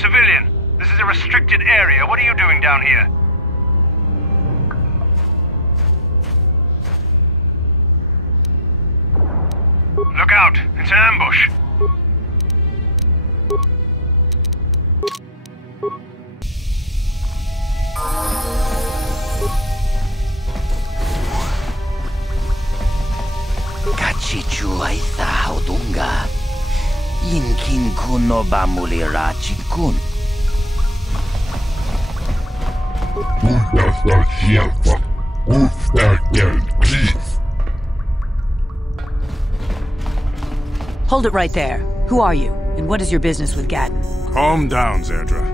Civilian, this is a restricted area. What are you doing down here? Look out! It's an ambush! Kachichu aitha haudunga. Inkin kuno bamulira chikun. Puhdas sieltä. Puhdas please. Hold it right there. Who are you, and what is your business with Gadden? Calm down, Zerdra.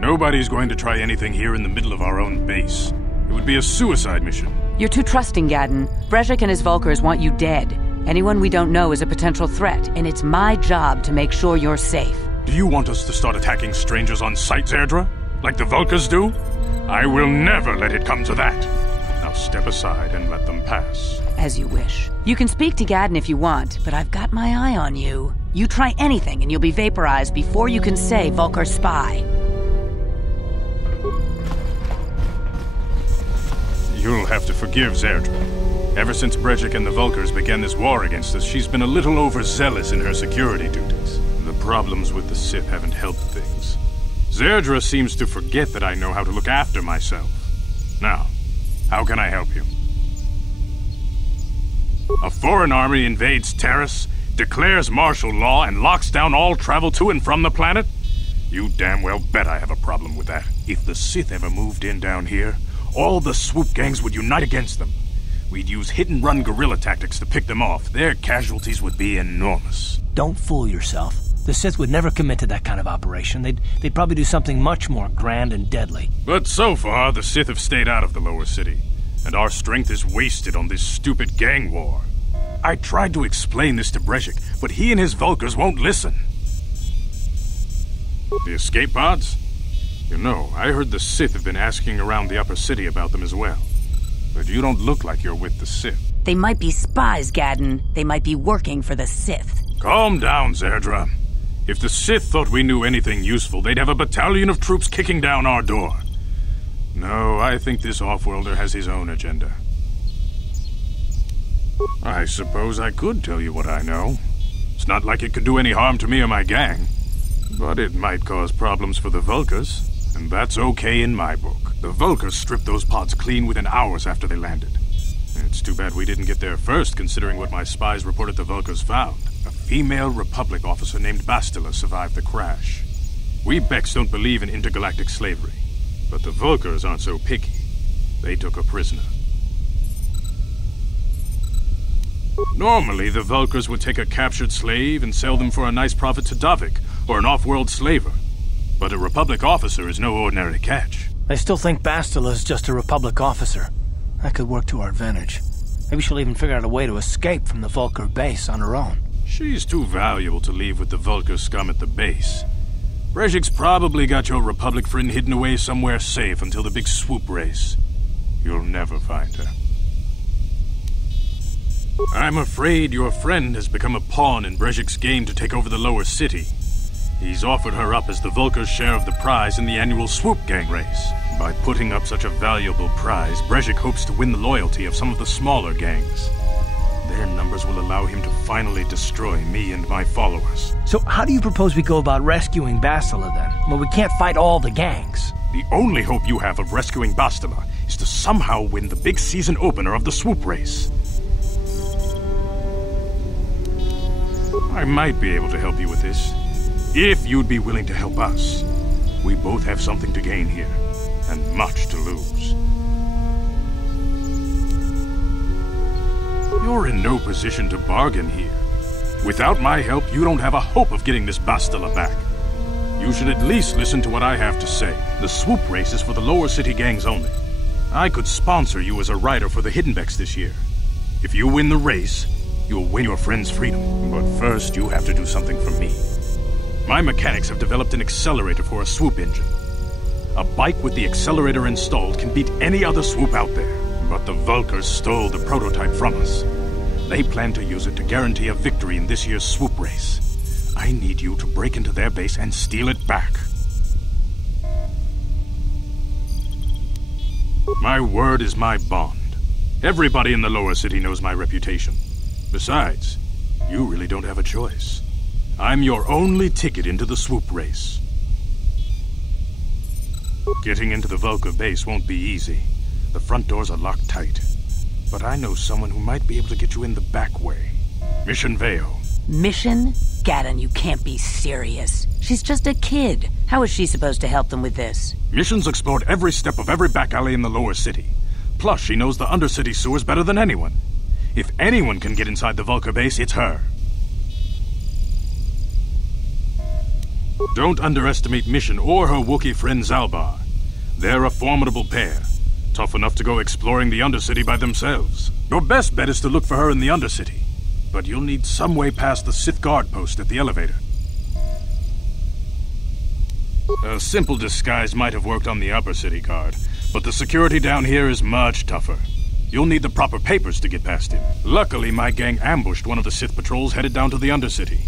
Nobody's going to try anything here in the middle of our own base. It would be a suicide mission. You're too trusting, Gadden. Brejik and his Vulkars want you dead. Anyone we don't know is a potential threat, and it's my job to make sure you're safe. Do you want us to start attacking strangers on sight, Zerdra? Like the Vulkars do? I will never let it come to that. Now step aside and let them pass. As you wish. You can speak to Gadden if you want, but I've got my eye on you. You try anything and you'll be vaporized before you can say Vulkar spy. You'll have to forgive Zerdra. Ever since Brejik and the Vulkars began this war against us, she's been a little overzealous in her security duties. The problems with the Sith haven't helped things. Zerdra seems to forget that I know how to look after myself. Now, how can I help you? A foreign army invades Terrace, declares martial law, and locks down all travel to and from the planet? You damn well bet I have a problem with that. If the Sith ever moved in down here, all the swoop gangs would unite against them. We'd use hit-and-run guerrilla tactics to pick them off. Their casualties would be enormous. Don't fool yourself. The Sith would never commit to that kind of operation. They'd probably do something much more grand and deadly. But so far, the Sith have stayed out of the lower city, and our strength is wasted on this stupid gang war. I tried to explain this to Brejik, but he and his Vulkars won't listen. The escape pods? You know, I heard the Sith have been asking around the upper city about them as well. But you don't look like you're with the Sith. They might be spies, Gadden. They might be working for the Sith. Calm down, Zerdra. If the Sith thought we knew anything useful, they'd have a battalion of troops kicking down our door. No, I think this off-worlder has his own agenda. I suppose I could tell you what I know. It's not like it could do any harm to me or my gang. But it might cause problems for the Vulkars, and that's okay in my book. The Vulkars stripped those pods clean within hours after they landed. It's too bad we didn't get there first, considering what my spies reported the Vulkars found. A female Republic officer named Bastila survived the crash. We Beks don't believe in intergalactic slavery, but the Vulkars aren't so picky. They took her prisoner. Normally, the Vulkars would take a captured slave and sell them for a nice profit to Davik, or an off-world slaver. But a Republic officer is no ordinary catch. I still think Bastila is just a Republic officer. That could work to our advantage. Maybe she'll even figure out a way to escape from the Vulkar base on her own. She's too valuable to leave with the Vulkar scum at the base. Brejik's probably got your Republic friend hidden away somewhere safe until the big swoop race. You'll never find her. I'm afraid your friend has become a pawn in Brejik's game to take over the lower city. He's offered her up as the Vulkar's share of the prize in the annual swoop gang race. By putting up such a valuable prize, Brejik hopes to win the loyalty of some of the smaller gangs. Their numbers will allow him to finally destroy me and my followers. So how do you propose we go about rescuing Bastila then? Well, we can't fight all the gangs. The only hope you have of rescuing Bastila is to somehow win the big season opener of the swoop race. I might be able to help you with this, if you'd be willing to help us. We both have something to gain here, and much to lose. You're in no position to bargain here. Without my help, you don't have a hope of getting this Bastila back. You should at least listen to what I have to say. The swoop race is for the lower city gangs only. I could sponsor you as a rider for the Hidden Becks this year. If you win the race, you'll win your friend's freedom. But first, you have to do something for me. My mechanics have developed an accelerator for a swoop engine. A bike with the accelerator installed can beat any other swoop out there. But the Vulkars stole the prototype from us. They plan to use it to guarantee a victory in this year's swoop race. I need you to break into their base and steal it back. My word is my bond. Everybody in the lower city knows my reputation. Besides, you really don't have a choice. I'm your only ticket into the swoop race. Getting into the Vulcar base won't be easy. The front doors are locked tight. But I know someone who might be able to get you in the back way. Mission Veo. Mission? Gaddon, you can't be serious. She's just a kid. How is she supposed to help them with this? Mission's explored every step of every back alley in the lower city. Plus, she knows the undercity sewers better than anyone. If anyone can get inside the Vulcar base, it's her. Don't underestimate Mission or her Wookiee friend Zalbar. They're a formidable pair. Tough enough to go exploring the Undercity by themselves. Your best bet is to look for her in the Undercity. But you'll need some way past the Sith guard post at the elevator. A simple disguise might have worked on the Upper City guard, but the security down here is much tougher. You'll need the proper papers to get past him. Luckily, my gang ambushed one of the Sith patrols headed down to the Undercity.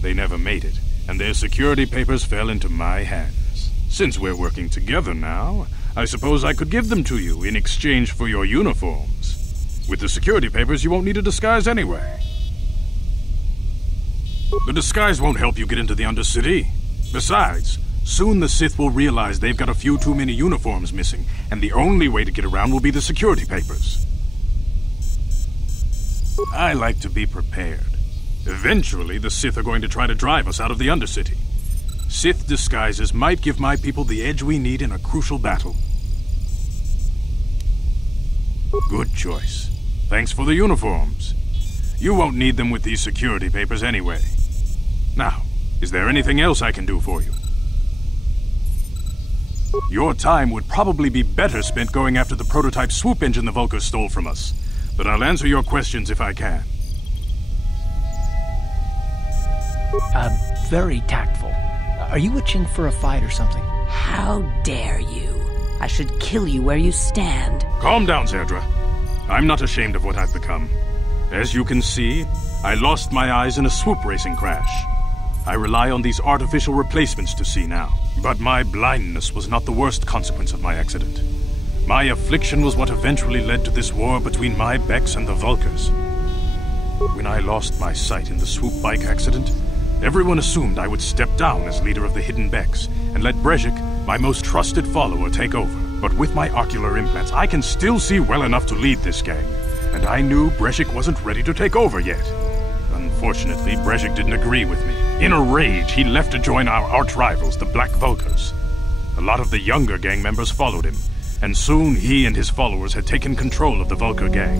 They never made it, and their security papers fell into my hands. Since we're working together now, I suppose I could give them to you in exchange for your uniforms. With the security papers, you won't need a disguise anyway. The disguise won't help you get into the Undercity. Besides, soon the Sith will realize they've got a few too many uniforms missing, and the only way to get around will be the security papers. I like to be prepared. Eventually, the Sith are going to try to drive us out of the Undercity. Sith disguises might give my people the edge we need in a crucial battle. Good choice. Thanks for the uniforms. You won't need them with these security papers anyway. Now, is there anything else I can do for you? Your time would probably be better spent going after the prototype swoop engine the Vulcars stole from us, but I'll answer your questions if I can. Very tactful. Are you itching for a fight or something? How dare you? I should kill you where you stand. Calm down, Zerdra. I'm not ashamed of what I've become. As you can see, I lost my eyes in a swoop racing crash. I rely on these artificial replacements to see now. But my blindness was not the worst consequence of my accident. My affliction was what eventually led to this war between my Becks and the Vulcars. When I lost my sight in the swoop bike accident, everyone assumed I would step down as leader of the hidden Becks and let Brejik, my most trusted follower, take over. But with my ocular implants, I can still see well enough to lead this gang, and I knew Brejik wasn't ready to take over yet. Unfortunately, Brejik didn't agree with me. In a rage, he left to join our arch-rivals, the Black Vulcars. A lot of the younger gang members followed him, and soon he and his followers had taken control of the Vulcar gang.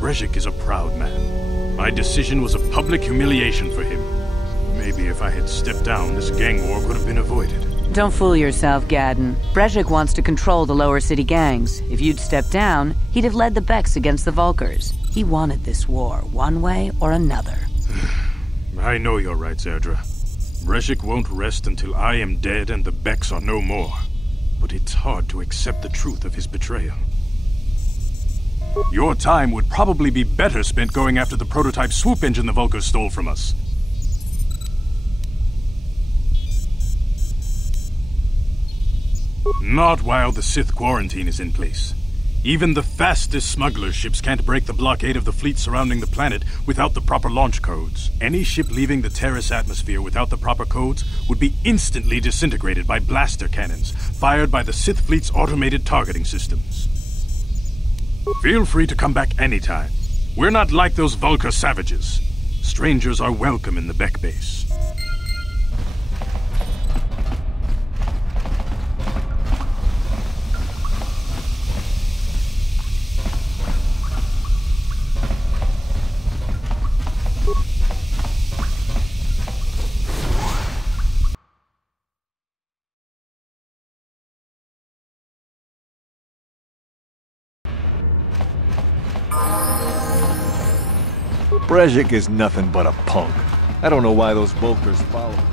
Brejik is a proud man. My decision was a public humiliation for him. Maybe if I had stepped down, this gang war could have been avoided. Don't fool yourself, Gaddon. Brejik wants to control the lower city gangs. If you'd stepped down, he'd have led the Becks against the Vulcars. He wanted this war, one way or another. I know you're right, Zerdra. Brejik won't rest until I am dead and the Becks are no more. But it's hard to accept the truth of his betrayal. Your time would probably be better spent going after the prototype swoop engine the Vulcars stole from us. Not while the Sith quarantine is in place. Even the fastest smuggler ships can't break the blockade of the fleet surrounding the planet without the proper launch codes. Any ship leaving the Terrace atmosphere without the proper codes would be instantly disintegrated by blaster cannons fired by the Sith fleet's automated targeting systems. Feel free to come back anytime. We're not like those Vulcar savages. Strangers are welcome in the Beck base. Brejik is nothing but a punk. I don't know why those Vulcars follow him.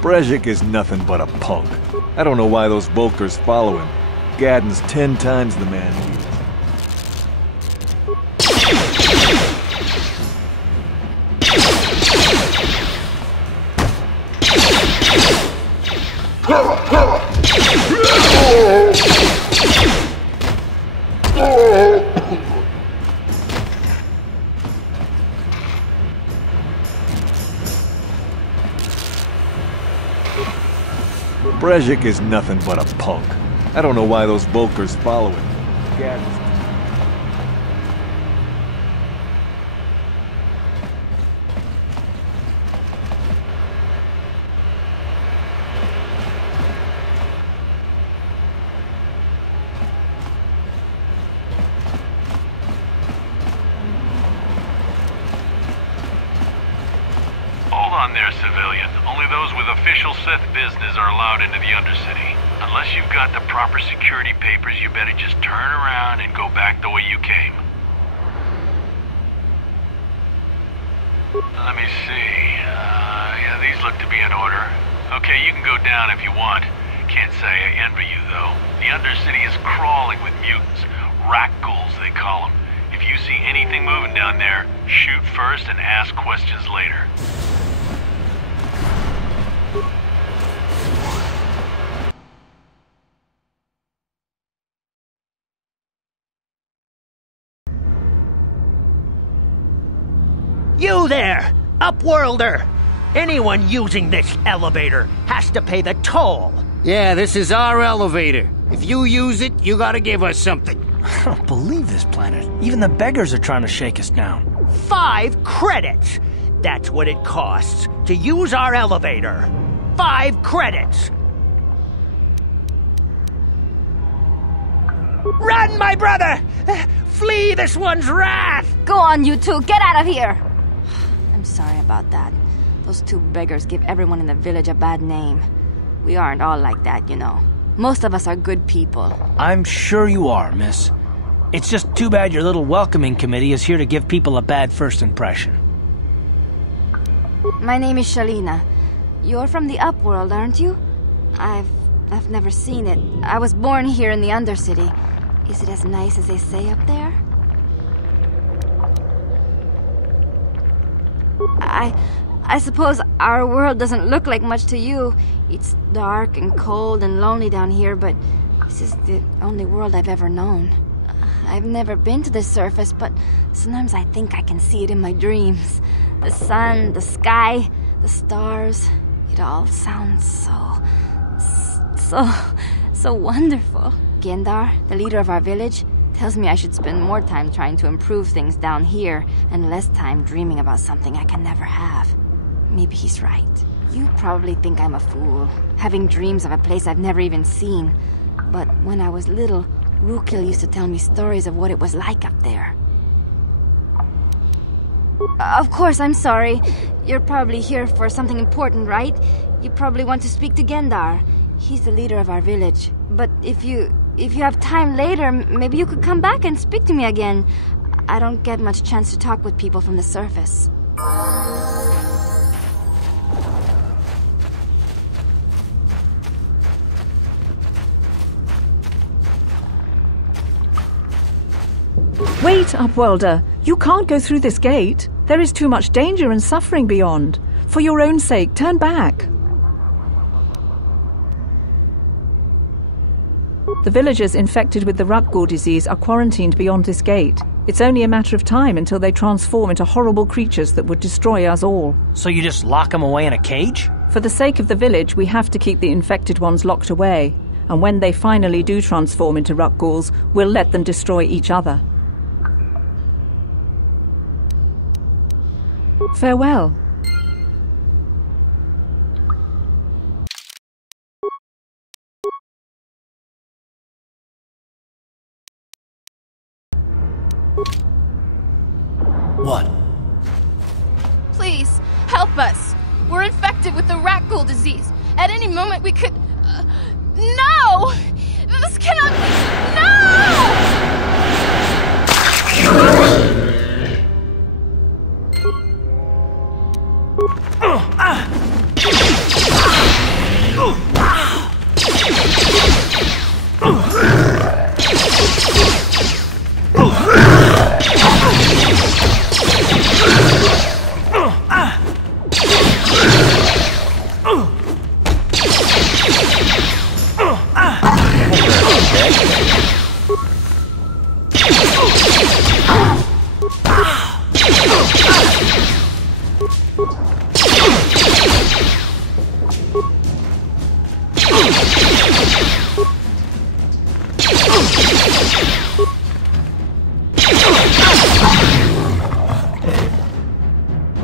Brejik is nothing but a punk. I don't know why those Vulcars follow him. Gaddon's 10 times the man he is. Brezhik is nothing but a punk. I don't know why those Volkers follow him. Hold on there, civilian. Only those with official Sith business are allowed into the Undercity. Unless you've got the proper security papers, you better just turn around and go back the way you came. Let me see. Yeah, these look to be in order. Okay, you can go down if you want. Can't say I envy you, though. The Undercity is crawling with mutants. Rat ghouls, they call them. If you see anything moving down there, shoot first and ask questions later. You there, Upworlder! Anyone using this elevator has to pay the toll. Yeah, this is our elevator. If you use it, you gotta give us something. I don't believe this planet. Even the beggars are trying to shake us down. 5 credits! That's what it costs to use our elevator. 5 credits! Run, my brother! Flee this one's wrath! Go on, you two. Get out of here! I'm sorry about that. Those 2 beggars give everyone in the village a bad name. We aren't all like that, you know. Most of us are good people. I'm sure you are, miss. It's just too bad your little welcoming committee is here to give people a bad first impression. My name is Shalina. You're from the Upworld, aren't you? I've never seen it. I was born here in the Undercity. Is it as nice as they say up there? I suppose our world doesn't look like much to you. It's dark and cold and lonely down here, but this is the only world I've ever known. I've never been to the surface, but sometimes I think I can see it in my dreams. The sun, the sky, the stars. It all sounds so wonderful. Gendar, the leader of our village, tells me I should spend more time trying to improve things down here and less time dreaming about something I can never have. Maybe he's right. You probably think I'm a fool, having dreams of a place I've never even seen. But when I was little, Rukil used to tell me stories of what it was like up there. Of course, I'm sorry. You're probably here for something important, right? You probably want to speak to Gendar. He's the leader of our village. But if you have time later, maybe you could come back and speak to me again. I don't get much chance to talk with people from the surface. Wait, Upworlder. You can't go through this gate. There is too much danger and suffering beyond. For your own sake, turn back. The villagers infected with the Rutgul disease are quarantined beyond this gate. It's only a matter of time until they transform into horrible creatures that would destroy us all. So you just lock them away in a cage? For the sake of the village, we have to keep the infected ones locked away. And when they finally do transform into Rutguls, we'll let them destroy each other. Farewell. What? Please, help us. We're infected with the rat ghoul disease. At any moment we could... No! This cannot... No!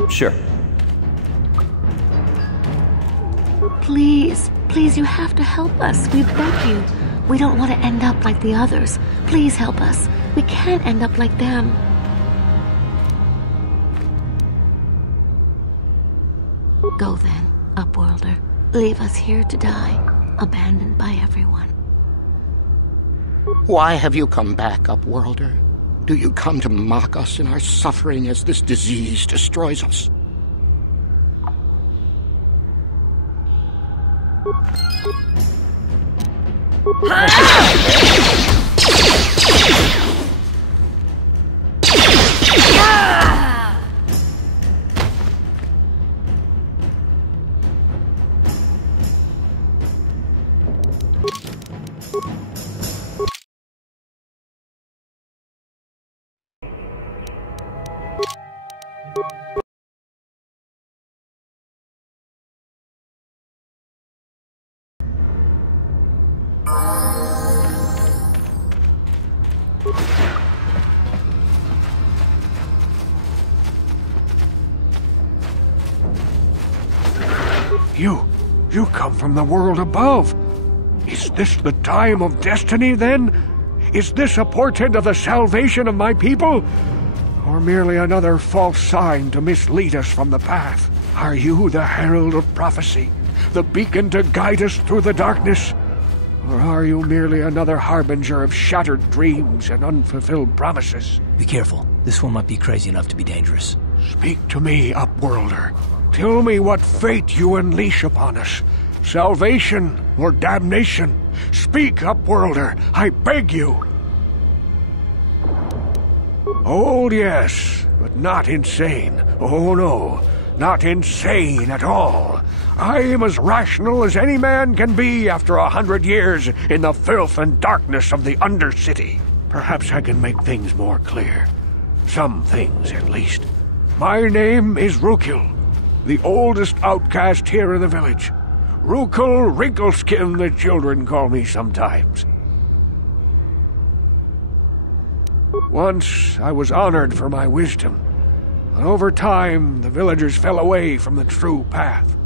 Sure. Please, you have to help us. We beg you. We don't want to end up like the others. Please help us. We can't end up like them. Go then, Upworlder. Leave us here to die, abandoned by everyone. Why have you come back, Upworlder? Do you come to mock us in our suffering as this disease destroys us? You come from the world above. Is this the time of destiny, then? Is this a portent of the salvation of my people? Or merely another false sign to mislead us from the path? Are you the herald of prophecy, the beacon to guide us through the darkness? Or are you merely another harbinger of shattered dreams and unfulfilled promises? Be careful. This one might be crazy enough to be dangerous. Speak to me, Upworlder. Tell me what fate you unleash upon us. Salvation or damnation? Speak, Upworlder, I beg you. Old, yes, but not insane. Oh no, not insane at all. I am as rational as any man can be after 100 years in the filth and darkness of the Undercity. Perhaps I can make things more clear. Some things, at least. My name is Rukil, the oldest outcast here in the village. Rukil Wrinkleskin, the children call me sometimes. Once I was honored for my wisdom, but over time the villagers fell away from the true path.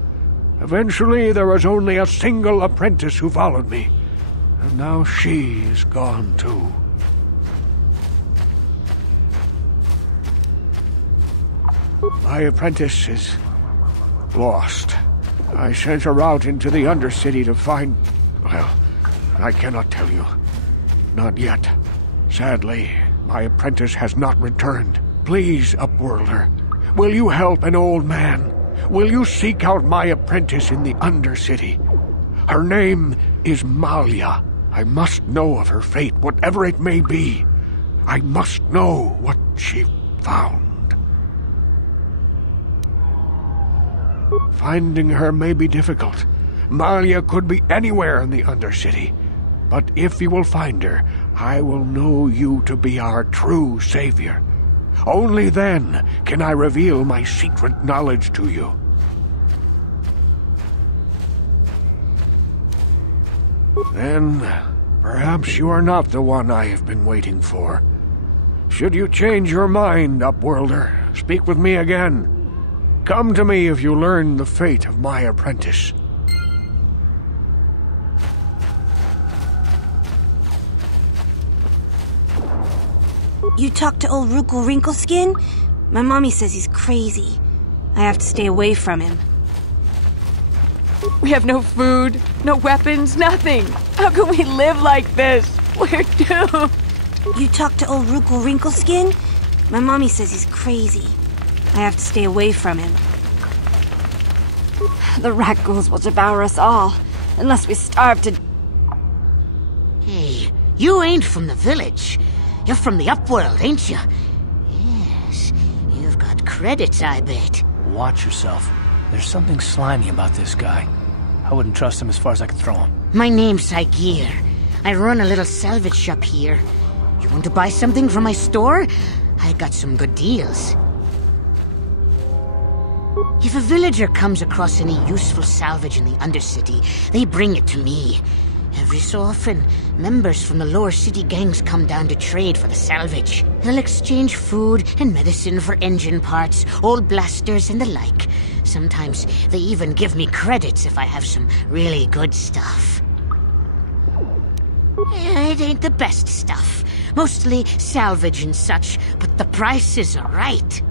Eventually there was only a single apprentice who followed me, and now she is gone too. My apprentice is lost. I sent her out into the Undercity to find... well, I cannot tell you. Not yet. Sadly, my apprentice has not returned. Please, Upworlder, will you help an old man? Will you seek out my apprentice in the Undercity? Her name is Malia. I must know of her fate, whatever it may be. I must know what she found. Finding her may be difficult. Malia could be anywhere in the Undercity. But if you will find her, I will know you to be our true savior. Only then can I reveal my secret knowledge to you. Then, perhaps you are not the one I have been waiting for. Should you change your mind, Upworlder, speak with me again. Come to me if you learn the fate of my apprentice. You talked to old Rukil Wrinkleskin? My mommy says he's crazy. I have to stay away from him. We have no food, no weapons, nothing. How can we live like this? We're doomed. You talked to old Rukil Wrinkleskin? My mommy says he's crazy. I have to stay away from him. The rat ghouls will devour us all, unless we starve to... Hey, you ain't from the village. You're from the Upworld, ain't you? Yes, you've got credits, I bet. Watch yourself. There's something slimy about this guy. I wouldn't trust him as far as I could throw him. My name's Saigir. I run a little salvage shop here. You want to buy something from my store? I got some good deals. If a villager comes across any useful salvage in the Undercity, they bring it to me. Every so often, members from the lower city gangs come down to trade for the salvage. They'll exchange food and medicine for engine parts, old blasters and the like. Sometimes they even give me credits if I have some really good stuff. It ain't the best stuff. Mostly salvage and such, but the prices are right.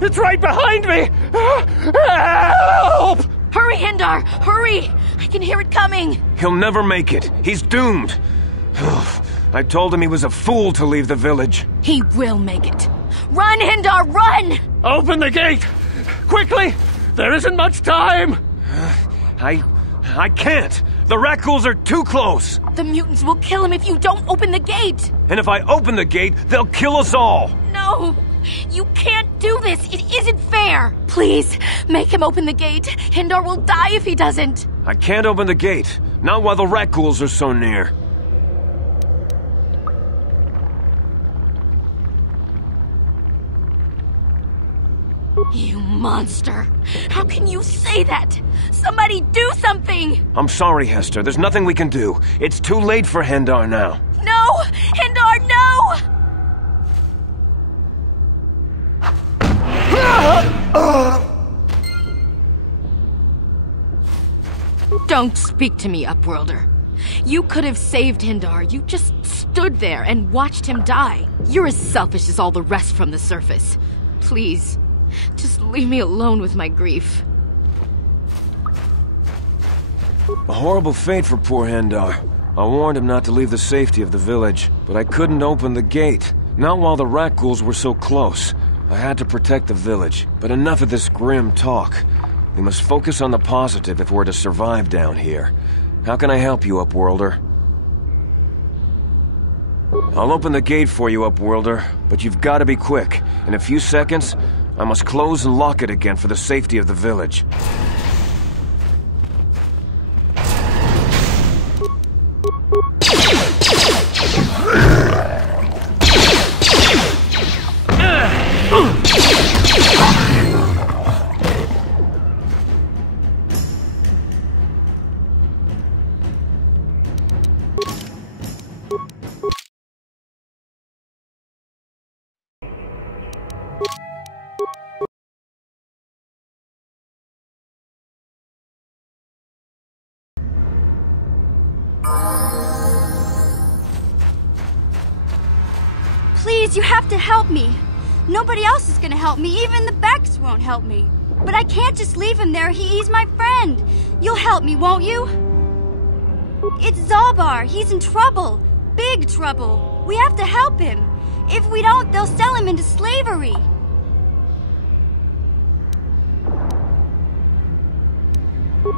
It's right behind me! Help! Hurry, Hindar! Hurry! I can hear it coming! He'll never make it. He's doomed. I told him he was a fool to leave the village. He will make it. Run, Hindar, run! Open the gate! Quickly! There isn't much time! I can't! The rat ghouls are too close! The mutants will kill him if you don't open the gate! And if I open the gate, they'll kill us all! No! You can't do this! It isn't fair! Please, make him open the gate. Hindar will die if he doesn't. I can't open the gate. Not while the rat ghouls are so near. You monster! How can you say that? Somebody do something! I'm sorry, Hester. There's nothing we can do. It's too late for Hindar now. No! Hindar, no! Don't speak to me, Upworlder. You could have saved Hindar. You just stood there and watched him die. You're as selfish as all the rest from the surface. Please, just leave me alone with my grief. A horrible fate for poor Hindar. I warned him not to leave the safety of the village, but I couldn't open the gate. Not while the rat ghouls were so close. I had to protect the village, but enough of this grim talk. We must focus on the positive if we're to survive down here. How can I help you, Upworlder? I'll open the gate for you, Upworlder, but you've got to be quick. In a few seconds, I must close and lock it again for the safety of the village. Please, you have to help me. Nobody else is gonna help me. Even the Becks won't help me. But I can't just leave him there. He's my friend. You'll help me, won't you? It's Zalbar. He's in trouble. Big trouble. We have to help him. If we don't, they'll sell him into slavery.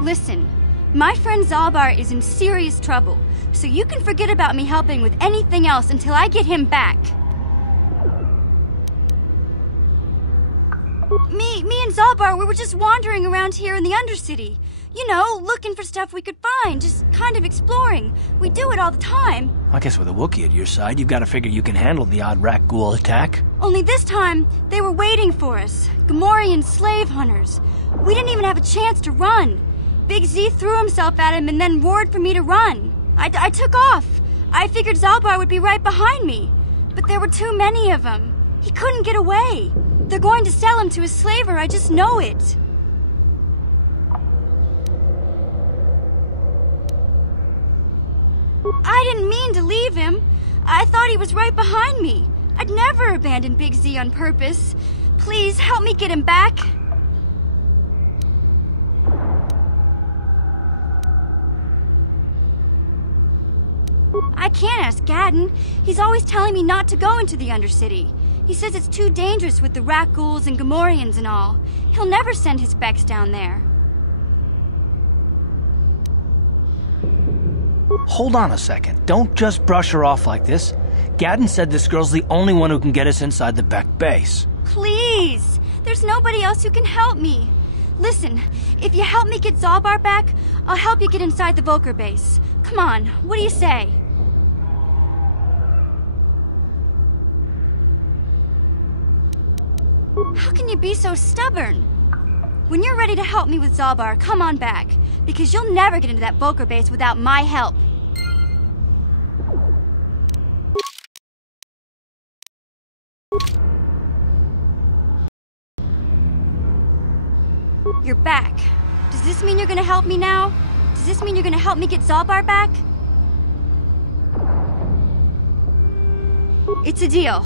Listen, my friend Zalbar is in serious trouble, so you can forget about me helping with anything else until I get him back. Me and Zalbar, we were just wandering around here in the Undercity. You know, looking for stuff we could find, just kind of exploring. We do it all the time. I guess with a Wookiee at your side, you've got to figure you can handle the odd rat ghoul attack. Only this time, they were waiting for us. Gamorrean slave hunters. We didn't even have a chance to run. Big Z threw himself at him and then roared for me to run. I took off. I figured Zalbar would be right behind me. But there were too many of them. He couldn't get away. They're going to sell him to a slaver, I just know it. I didn't mean to leave him. I thought he was right behind me. I'd never abandon Big Z on purpose. Please, help me get him back. I can't ask Gadden. He's always telling me not to go into the Undercity. He says it's too dangerous with the rat ghouls and Gamorreans and all. He'll never send his Becks down there. Hold on a second. Don't just brush her off like this. Gadden said this girl's the only one who can get us inside the Beck base. Please! There's nobody else who can help me. Listen, if you help me get Zalbar back, I'll help you get inside the Volker base. Come on, what do you say? How can you be so stubborn? When you're ready to help me with Zalbar, come on back. Because you'll never get into that Volker base without my help. You're back. Does this mean you're gonna help me now? Does this mean you're gonna help me get Zalbar back? It's a deal.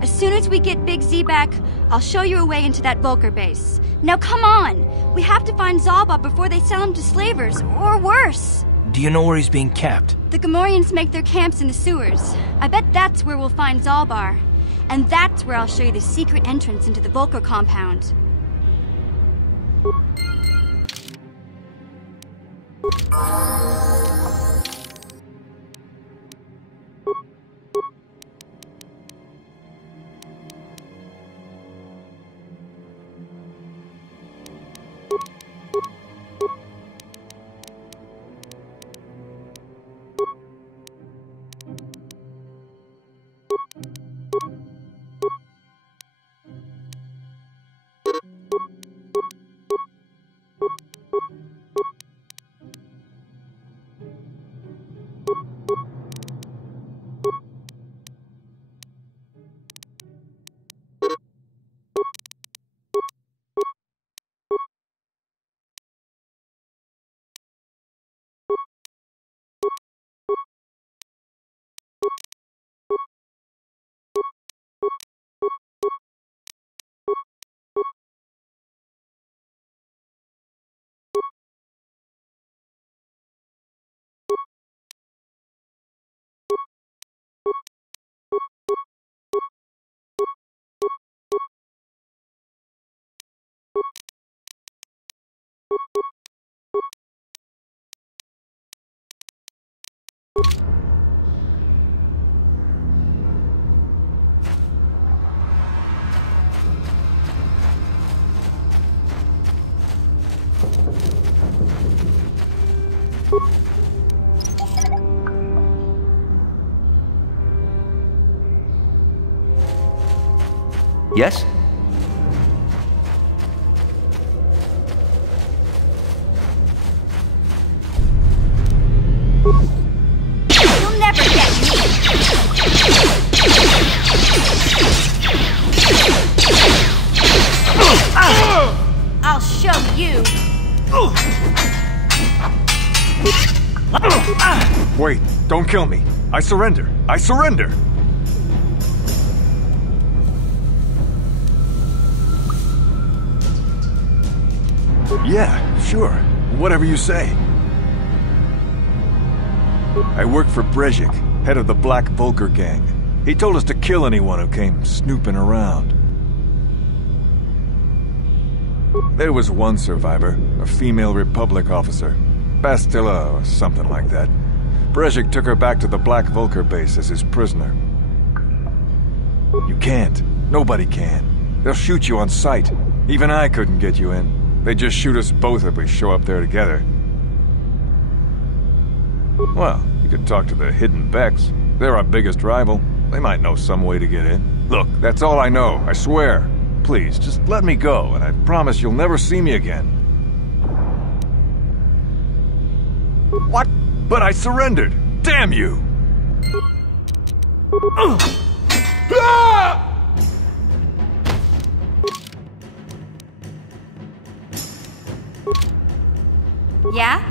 As soon as we get Big Z back, I'll show you a way into that Volker base. Now come on! We have to find Zalbar before they sell him to slavers, or worse. Do you know where he's being kept? The Gamorreans make their camps in the sewers. I bet that's where we'll find Zalbar. And that's where I'll show you the secret entrance into the Volker compound. Yes? You'll never get me! I'll show you! Wait, don't kill me. I surrender. I surrender! Yeah, sure. Whatever you say. I work for Brejik, head of the Black Volker gang. He told us to kill anyone who came snooping around. There was one survivor, a female Republic officer. Bastilla or something like that. Brejik took her back to the Black Volker base as his prisoner. You can't. Nobody can. They'll shoot you on sight. Even I couldn't get you in. They just shoot us both if we show up there together. Well, you could talk to the hidden Becks. They're our biggest rival. They might know some way to get in. Look, that's all I know, I swear. Please, just let me go, and I promise you'll never see me again. What? But I surrendered! Damn you! Yeah?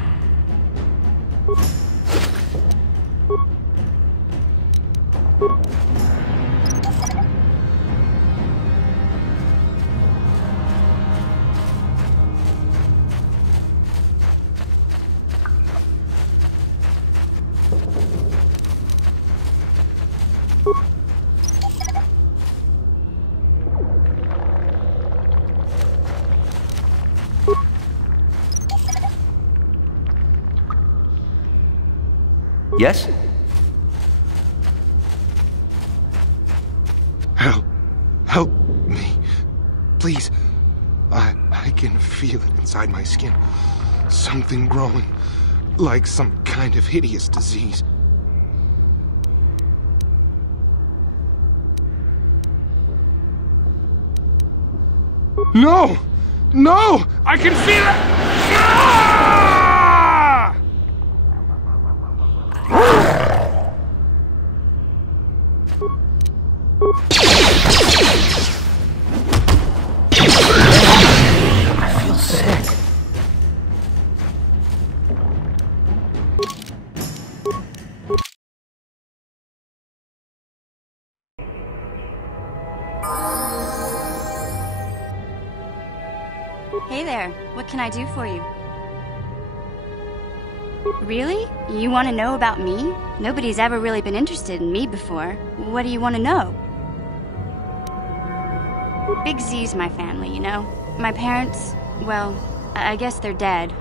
Yes? Help me. Please. I can feel it inside my skin. Something growing. Like some kind of hideous disease. No! No! I can feel it! Ah! I feel sick. Hey there, what can I do for you? Really? You want to know about me? Nobody's ever really been interested in me before. What do you want to know? Big Z's my family, you know? My parents, well, I guess they're dead.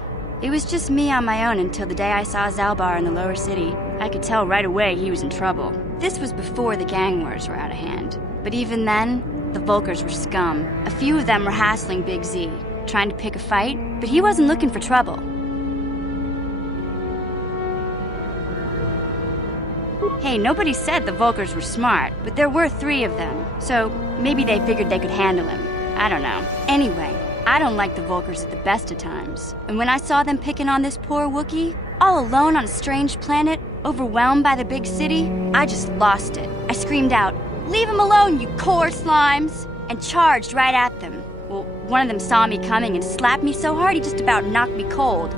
It was just me on my own until the day I saw Zalbar in the lower city. I could tell right away he was in trouble. This was before the gang wars were out of hand. But even then, the Volkers were scum. A few of them were hassling Big Z, trying to pick a fight, but he wasn't looking for trouble. Hey, nobody said the Volkers were smart, but there were 3 of them, so maybe they figured they could handle him. I don't know. Anyway, I don't like the Volkers at the best of times. And when I saw them picking on this poor Wookiee, all alone on a strange planet, overwhelmed by the big city, I just lost it. I screamed out, "Leave him alone, you core slimes!" and charged right at them. Well, one of them saw me coming and slapped me so hard he just about knocked me cold.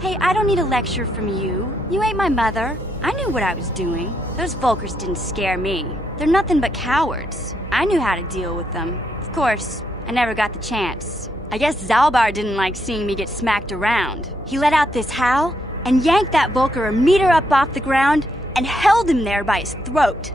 Hey, I don't need a lecture from you. You ain't my mother. I knew what I was doing. Those Volkers didn't scare me. They're nothing but cowards. I knew how to deal with them. Of course, I never got the chance. I guess Zalbar didn't like seeing me get smacked around. He let out this howl and yanked that Volker a meter up off the ground and held him there by his throat.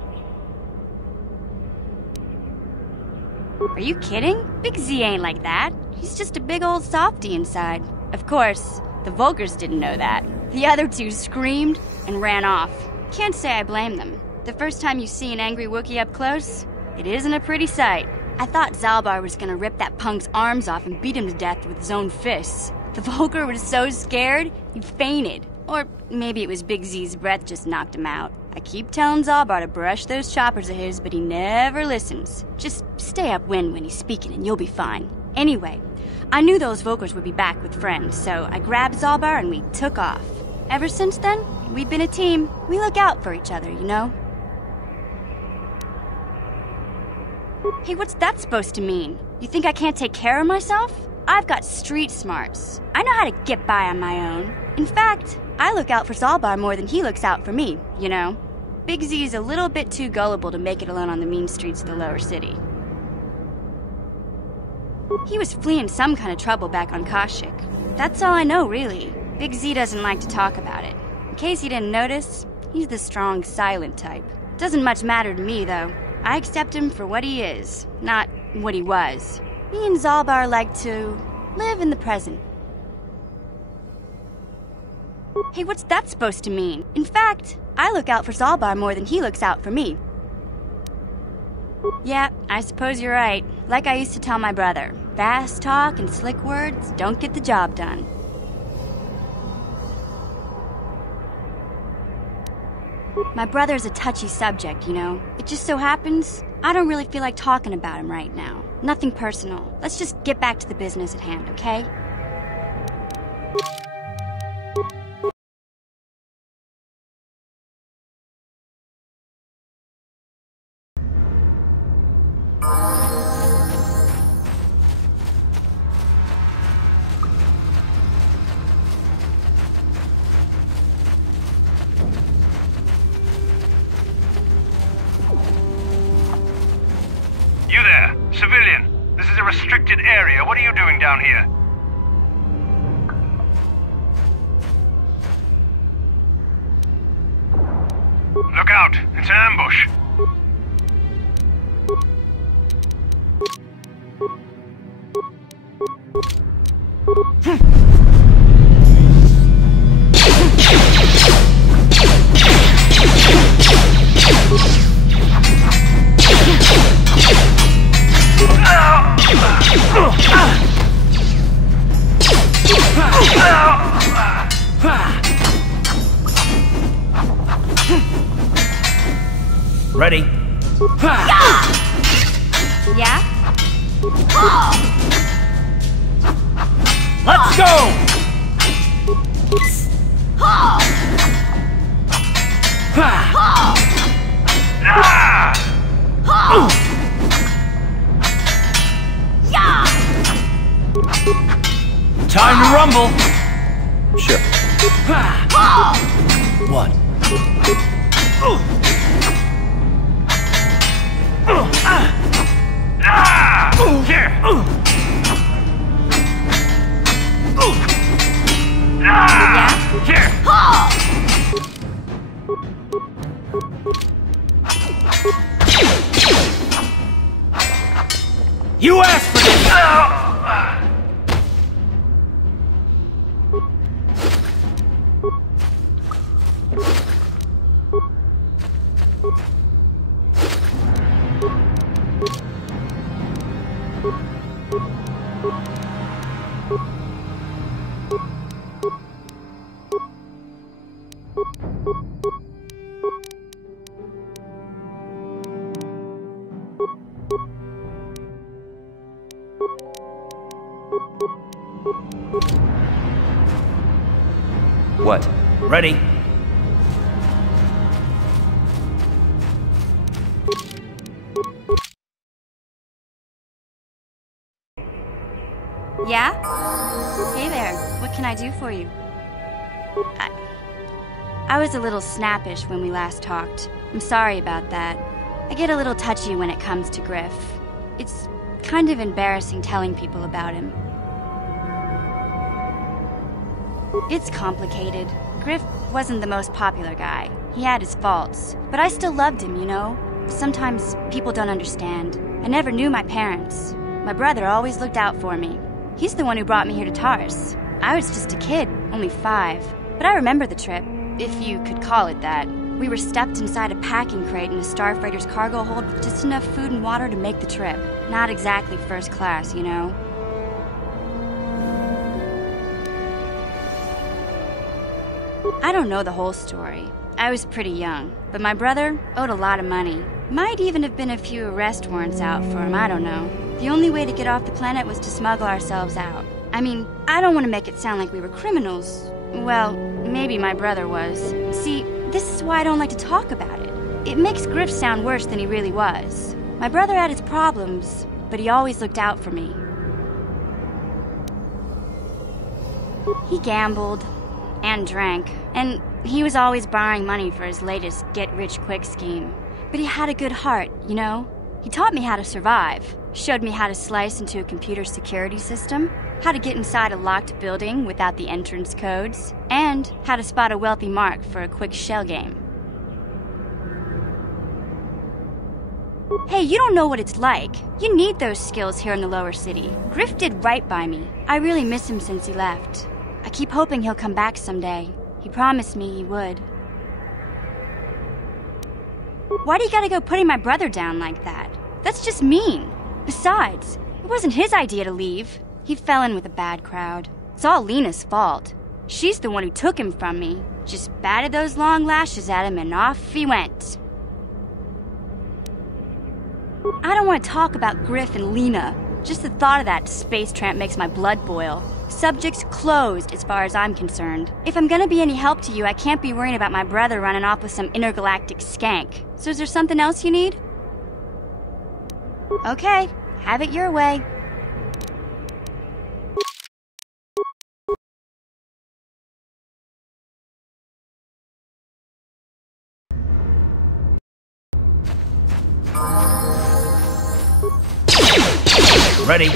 Are you kidding? Big Z ain't like that. He's just a big old softy inside. Of course, the Volkers didn't know that. The other 2 screamed and ran off. Can't say I blame them. The first time you see an angry Wookiee up close, it isn't a pretty sight. I thought Zalbar was gonna rip that punk's arms off and beat him to death with his own fists. The Volker was so scared, he fainted. Or maybe it was Big Z's breath just knocked him out. I keep telling Zalbar to brush those choppers of his, but he never listens. Just stay upwind when he's speaking and you'll be fine. Anyway, I knew those Volkers would be back with friends, so I grabbed Zalbar and we took off. Ever since then, we've been a team. We look out for each other, you know? Hey, what's that supposed to mean? You think I can't take care of myself? I've got street smarts. I know how to get by on my own. In fact, I look out for Zalbar more than he looks out for me, you know? Big Z's a little bit too gullible to make it alone on the mean streets of the lower city. He was fleeing some kind of trouble back on Kashyyyk. That's all I know, really. Big Z doesn't like to talk about it. In case you didn't notice, he's the strong, silent type. Doesn't much matter to me, though. I accept him for what he is, not what he was. Me and Zalbar like to live in the present. Hey, what's that supposed to mean? In fact, I look out for Zalbar more than he looks out for me. Yeah, I suppose you're right. Like I used to tell my brother, fast talk and slick words don't get the job done. My brother's a touchy subject, you know. It just so happens, I don't really feel like talking about him right now. Nothing personal. Let's just get back to the business at hand, okay? You there, civilian. This is a restricted area. What are you doing down here? Look out! It's an ambush! Ready? Yeah? Let's go! Time to rumble! Sure. What? Here! Here! You asked for this! What? Ready? Yeah? Hey there, what can I do for you? I was a little snappish when we last talked. I'm sorry about that. I get a little touchy when it comes to Griff. It's kind of embarrassing telling people about him. It's complicated. Griff wasn't the most popular guy. He had his faults. But I still loved him, you know? Sometimes people don't understand. I never knew my parents. My brother always looked out for me. He's the one who brought me here to Tars. I was just a kid, only 5. But I remember the trip, if you could call it that. We were stuffed inside a packing crate in a starfreighter's cargo hold with just enough food and water to make the trip. Not exactly first class, you know? I don't know the whole story. I was pretty young, but my brother owed a lot of money. Might even have been a few arrest warrants out for him, I don't know. The only way to get off the planet was to smuggle ourselves out. I mean, I don't want to make it sound like we were criminals. Well, maybe my brother was. See, this is why I don't like to talk about it. It makes Griff sound worse than he really was. My brother had his problems, but he always looked out for me. He gambled and drank, and he was always borrowing money for his latest get-rich-quick scheme. But he had a good heart, you know? He taught me how to survive, showed me how to slice into a computer security system, how to get inside a locked building without the entrance codes, and how to spot a wealthy mark for a quick shell game. Hey, you don't know what it's like. You need those skills here in the lower city. Griff did right by me. I really miss him since he left. I keep hoping he'll come back someday. He promised me he would. Why do you gotta go putting my brother down like that? That's just mean. Besides, it wasn't his idea to leave. He fell in with a bad crowd. It's all Lena's fault. She's the one who took him from me. Just batted those long lashes at him and off he went. I don't want to talk about Griff and Lena. Just the thought of that space tramp makes my blood boil. Subject's closed as far as I'm concerned. If I'm gonna be any help to you, I can't be worrying about my brother running off with some intergalactic skank. So is there something else you need? Okay, have it your way. Ready?